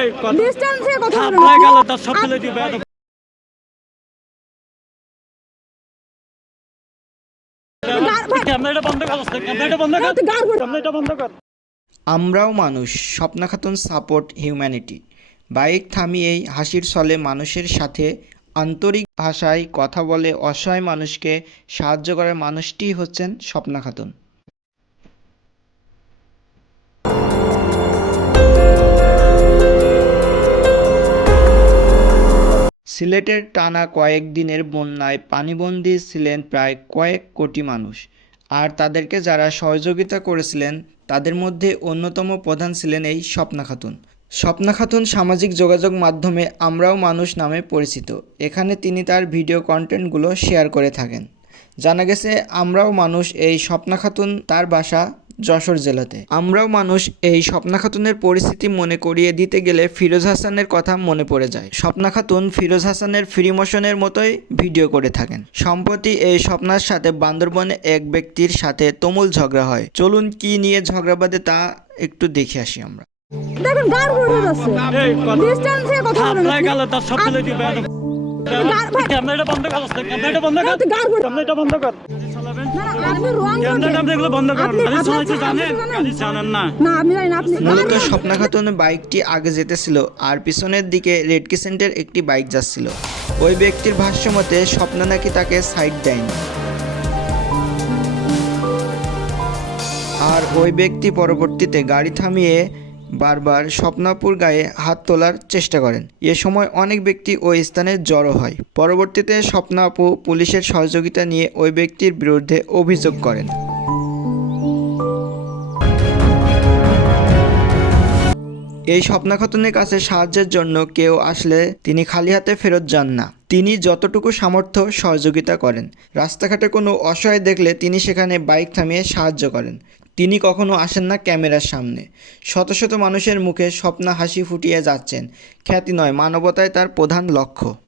এই কথা ডিস্টেন্স আমরাও মানুষ Swapna Khatun support humanity bike থামিয়েই হাসির ছলে মানুষের সাথে আন্তরিক ভাষায় কথা বলে অসহায় মানুষকে সাহায্য করার মানুষটিই হচ্ছেন স্বপ্না খাতুন। সিলেটের টানা কয়েকদিনের বন্যায় পানিবন্দী ছিলেন প্রায় কয়েক কোটি মানুষ। আর তাদেরকে যারা সহযোগিতা করেছিলেন, তাদের মধ্যে অন্যতম প্রধান ছিলেন এই স্বপ্না খাতুন। স্বপ্না খাতুন সামাজিক যোগাযোগ মাধ্যমে আমরাও মানুষ নামে পরিচিত। এখানে তিনি তার ভিডিও কন্টেন্টগুলো শেয়ার করে থাকেন। জানা গেছে, আমরাও মানুষ এই স্বপ্না খাতুন তার বাসা যশোর জেলাতে। আমরাও মানুষ এই স্বপ্না খাতুনের পরিস্থিতি মনে করিয়ে দিতে গেলে ফিরোজ হাসানের কথা মনে পড়ে যায়। স্বপ্না খাতুন ফিরোজ হাসানের ফ্রি মোশনের মতোই ভিডিও করে থাকেন। সম্প্রতি এই স্বপ্নার সাথে বান্দরবনে এক ব্যক্তির সাথে তুমুল ঝগড়া হয়। চলুন কি নিয়ে ঝগড়া বাঁধে তা একটু দেখে আসি আমরা। দেখেন এই কথা ডিস্টেন্স থেকে কথা বলেন ক্যামেরাটা বন্ধ কর ক্যামেরাটা বন্ধ কর। ক্যামেরাটা বন্ধ কর। মূলত স্বপ্না খাতুনের বাইকটি আগে যেতেছিল আর পিছনের দিকে রেড কিসেন্টের একটি বাইক যাচ্ছিল। ওই ব্যক্তির ভাষ্য মতে স্বপ্না নাকি তাকে সাইড দেয়নি। আর ওই ব্যক্তি পরবর্তীতে গাড়ি থামিয়ে বারবার স্বপ্নাপুর গায়ে হাত তোলার চেষ্টা করেন। এ সময় অনেক ব্যক্তি ওই স্থানে জড়ো হয়। পরবর্তীতে স্বপ্নাপু পুলিশের সহযোগিতা নিয়ে ওই ব্যক্তির বিরুদ্ধে অভিযোগ করেন। এই স্বপ্না খাতুনের কাছে সাহায্যের জন্য কেউ আসলে তিনি খালি হাতে ফেরত যান না। তিনি যতটুকু সামর্থ্য সহযোগিতা করেন। রাস্তাঘাটে কোনো অসহায় দেখলে তিনি সেখানে বাইক থামিয়ে সাহায্য করেন। তিনি কখনো আসেন না ক্যামেরার সামনে। শত শত মানুষের মুখে স্বপ্না হাসি ফুটিয়ে যাচ্ছেন। খ্যাতি নয় মানবতায় তার প্রধান লক্ষ্য।